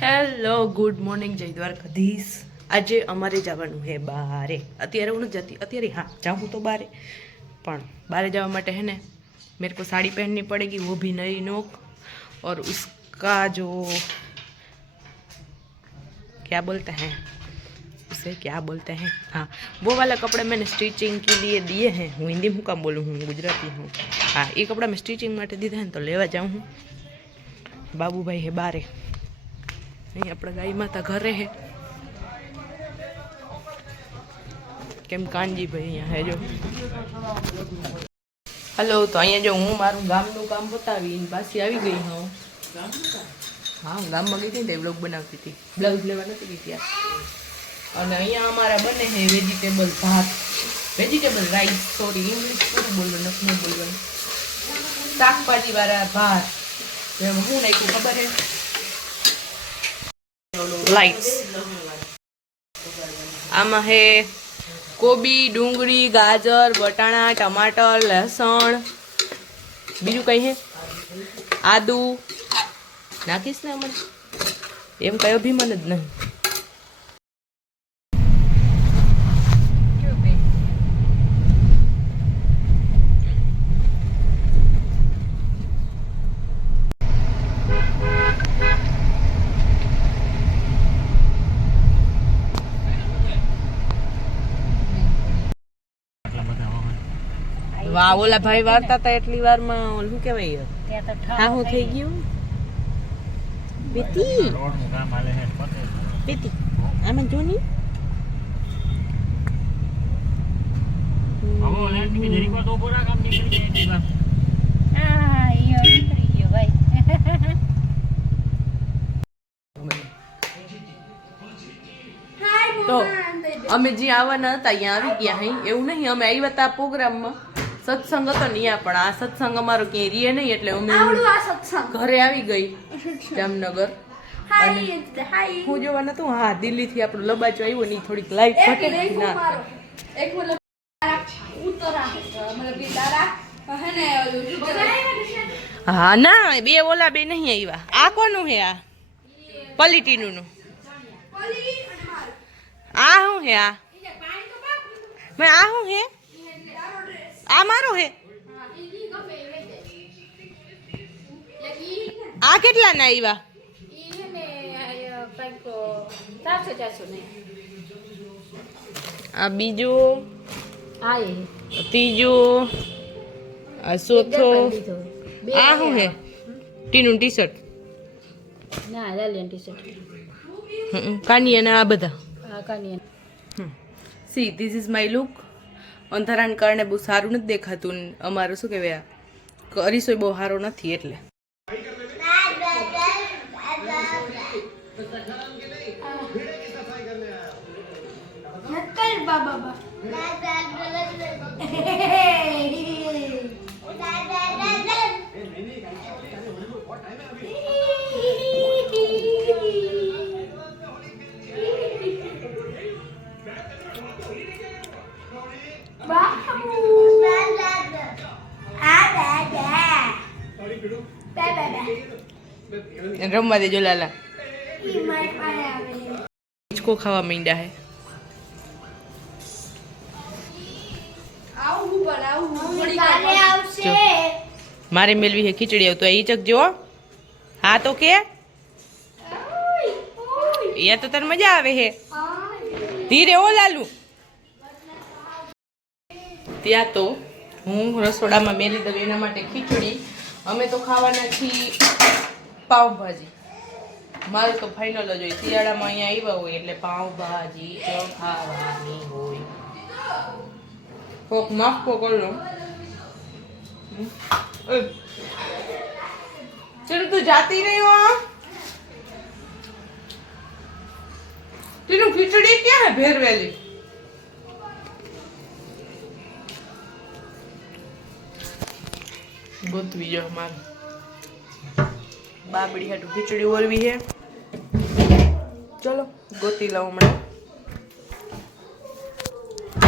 Hello good morning જય દ્વારકાધીશ આજે અમારે જવાનું છે બારે અત્યારે હું નથી જતી અત્યારે હા જાઉં તો બારે પણ બારે જવા માટે है ना मेरे को साड़ी पहननी पड़ेगी वो भी नई नोक और उसका जो क्या बोलते हैं उसे क्या बोलते हैं हाँ वो वाला कपड़े मैंने स्टिचिंग के लिए दिए हैं હું હિન્દી હું કામ બોલું હું ગુજરાતી હું હા એ કપડા મેં સ્ટિચિંગ માટે દીધા हैं તો લેવા જાઉં હું બાબુભાઈ હે બારે અહીં આપણા ગાય માતા ઘરે હે કેમ કાનજીભાઈ અહીંયા હે જો? હલો તો અહીંયા જો હું મારું ગામનું કામ બતાવીને પાછી આવી ગઈ હું હા, હું ગામમાં ગઈ હતી ને તે બ્લોગ બનાવતી હતી. બ્લાઉઝ લેવા નથી ગઈ ત્યાં. અને અહીંયા અમારા બને છે વેજીટેબલ ભાત. વેજીટેબલ રાઈસ સોરી ઇંગ્લિશ પૂરું બોલવાનું? નથી બોલવાનું. શાકભાજી વાળા ભાત હું નાખ્યું, ખબર છે? લાઈટ્સ આમાં હે કોબી, ડુંગળી, ગાજર બટાણા ટમાટર, લસણ. બીજું કઈ હે? આદુ. નાખીશ ને અમને એમ કયો અભિમાન જ નહીં. વાહ ઓલા ભાઈ વાર્તા હતા એટલી વારમાં ઓલું શું કહેવાય? હા હું થઈ ગયું. બેટી બેટી આમાં જો ની તો અમે જ્યાં આવવાના હતા અહીંયા આવી ગયા હઈ એવું નહીં અમે આવ્યા હતા પ્રોગ્રામમાં. સત્સંગ હતો ને અહીંયા પણ આ સત્સંગ અમારો ક્યાંય રીએ નહીં એટલે અમે ઘરે આવી ગઈ જામનગર. હું જોવા નતું હા દિલ્હીથી આપણું લબાચો આવ્યો ને થોડીક લાઈટ ઘટે ને. હા ના બે ઓલા બે નહીં આવ્યા. આ કોનું હે આ? પલીટીનું નું આ શું હે આ? મેં આ શું હે? આ મારો હે? આ કેટલા ના આવ્યા આ બીજું? ત્રીજું? આ ચોથો? આ શું હે? ટીનું ટી શર્ટ કાની અને આ બધા. See this is my look અંધારાને કારણે બહુ સારું નથી દેખાતું અમારું શું કહેવાય અરીસો બહુ સારો નથી એટલે. રમવા દેજો, લાલા. હિંચકો ખાવા માંડ્યા હે. મારે મેલવી હે ખીચડી આવતો એ ચક જો હા. તો કે? એ તો તને મજા આવે હે. ધીરે ઓ લાલુ. ત્યાં તો હું રસોડામાં મેલી દઉં, એના માટે ખીચડી અમે તો ખાવાના છીએ પાઉંભાજી. મારું તો ફાઇનલ જ હોય. શિયાળામાં અહીંયા આવ્યા હોય એટલે પાઉંભાજી તો ખાવાની હોય. કોક નાખો કરો. ચલ તું જાતી નહીં હો. તેનું ખીચડી ક્યાં ભેરવેલી? ગોતવી જો અમારે. બાબડી હાટું ખીચડી ઓરવી છે. ચલો ગોતી લઉં હમણાં.